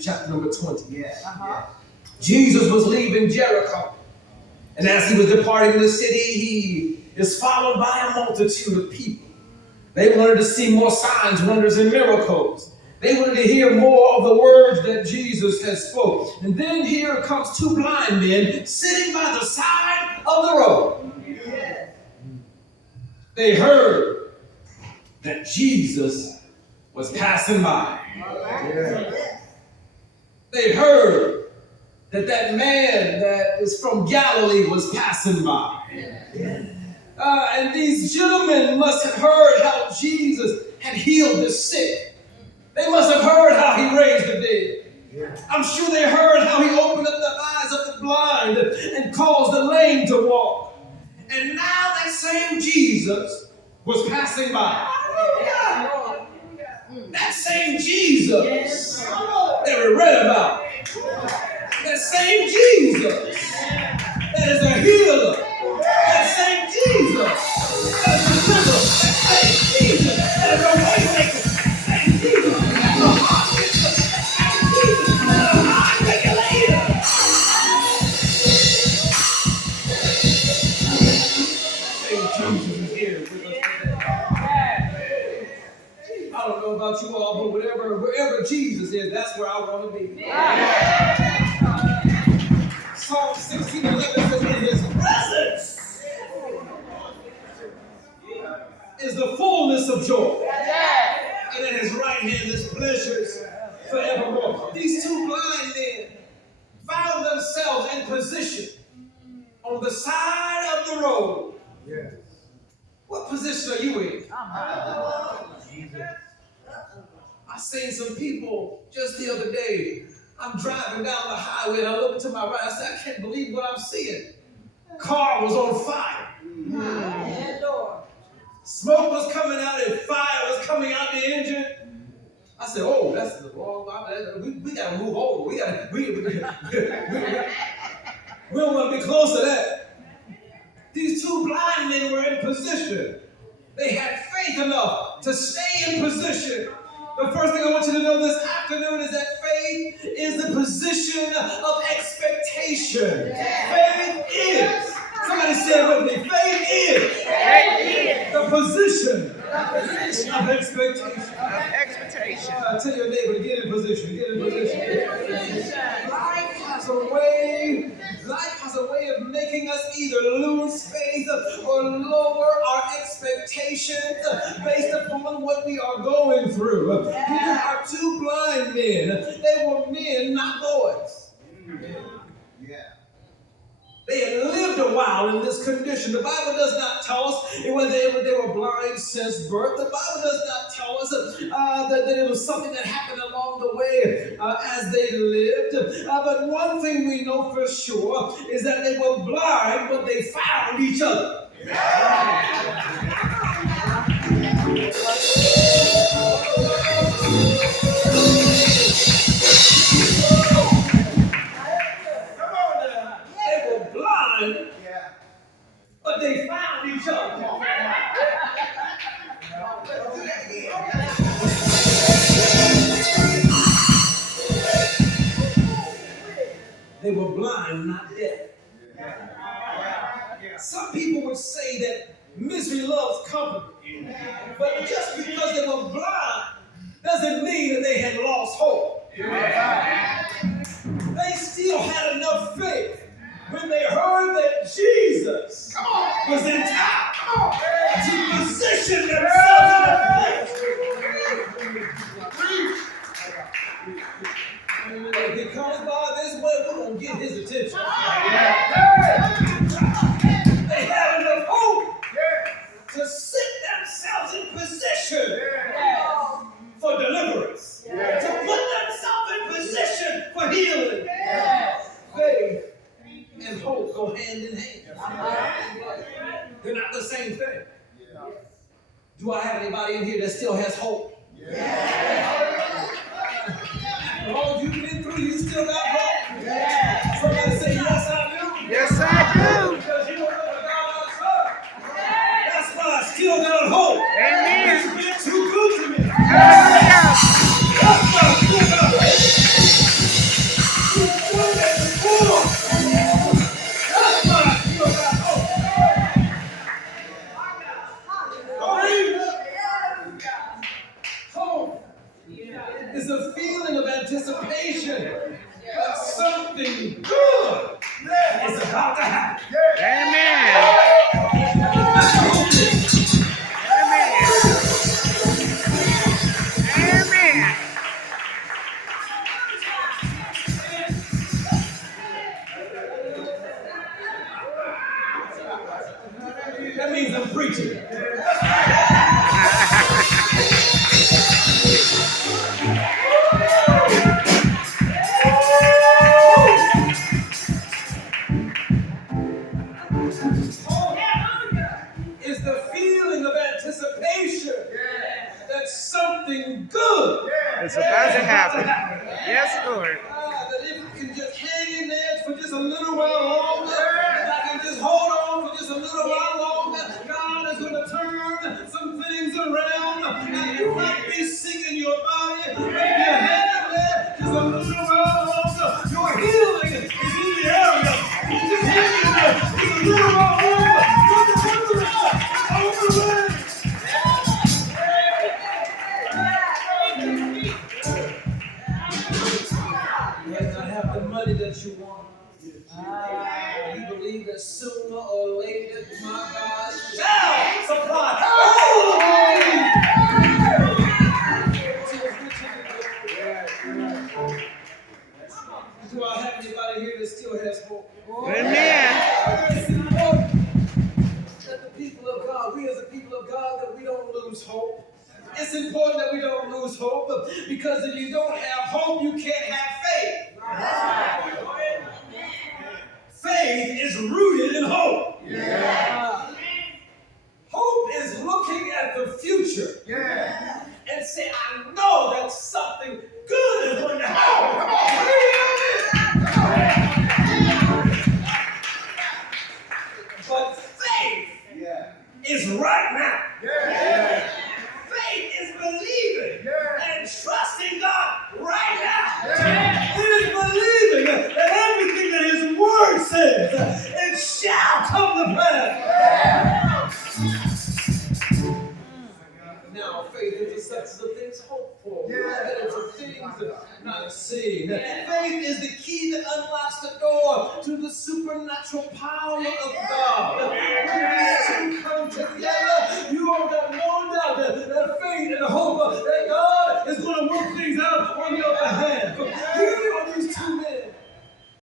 chapter number 20. Jesus was leaving Jericho. And as he was departing the city, he is followed by a multitude of people. They wanted to see more signs, wonders, and miracles. They wanted to hear more of the words that Jesus had spoken. And then here comes two blind men sitting by the side of the road. They heard that Jesus was passing by. They heard that that man that is from Galilee was passing by. And these gentlemen must have heard how Jesus had healed the sick. They must have heard how he raised the dead. I'm sure they heard how he opened up the eyes of the blind and caused the lame to walk. And now that same Jesus was passing by. That same Jesus that we read about. That same Jesus that is a healer. That same Jesus that is a deliverer. That same Jesus that is a way maker. That same Jesus that is a heart fixer. That same Jesus that is a mind regulator. That same Jesus is here with us today. I don't know about you all, but wherever Jesus is, that's where I want to be. Psalm 16:11 says, in his presence is the fullness of joy. And at his right hand is pleasures forevermore. These two blind men found themselves in position on the side of the road. What position are you in? I seen some people just the other day. I'm driving down the highway and I look to my right. I said, I can't believe what I'm seeing. Car was on fire. Smoke was coming out and fire was coming out the engine. I said, oh, that's the wrong. We got to move over. We don't want to be close to that. These two blind men were in position. They had faith enough to stay in position. The first thing I want you to know this afternoon is that faith is the position of expectation. Faith is. Somebody say it with me. Faith is the position of expectation. Tell your neighbor to get in position. Get in position. Life has a way of making us either lose faith or lower our expectations based upon what we are going through. Here are two blind men. They were men, not boys. They had lived a while in this condition. The Bible does not tell us whether they were blind since birth. The Bible does not tell us that it was something that happened along the way as they lived. But one thing we know for sure is that they were blind, but they found each other. But they found each other. They were blind, not deaf. Some people would say that misery loves company. But just because they were blind doesn't mean that they had lost hope. They still had enough faith when they heard that Jesus was in town to position themselves in a place. If he comes by this way, we're going to get his attention. They had enough hope to sit themselves in position for deliverance, to put themselves in position for healing. Faith and hope go hand in hand. They're not the same thing. Do I have anybody in here that still has hope? After all you've been through, you still got hope? Somebody say, yes, I do. Yes, I do. Because you don't know what God has done. That's why I still got hope. Amen. He's been too good to me. Hallelujah. That's why I still got hope. anticipation that something good is about to happen. Amen. Amen. That means I'm preaching. Is the feeling of anticipation that something good It's about to happen. Yes, Lord. that if it can just hang in there for just a little while longer, if I can just hold on for just a little while longer, God is going to turn some things around. And you might be sick in your body, but if you hang in there just a little while longer, your healing is in the area. If you just hang in there just a little while longer, your deliverance is on the way. You might not have the money that you want. You believe that sooner or later, my God shall supply all of your needs. Do I have anybody here that still has hope? Amen. It's important that the people of God, we as the people of God, that we don't lose hope. It's important that we don't lose hope, because if you don't have hope, you can't have faith. Faith is rooted in hope. Hope is looking at the future and say, I know that something good is going to happen. But faith is right now. Faith is believing and trusting God right now. It is believing that everything that His Word says, it shall come to pass. Now, faith is the substance of things hoped for, the evidence of things not seen. Faith is the key that unlocks the door to the supernatural power of God. When these two come together, you have got no doubt that faith and hope that God is going to work things out on your behalf.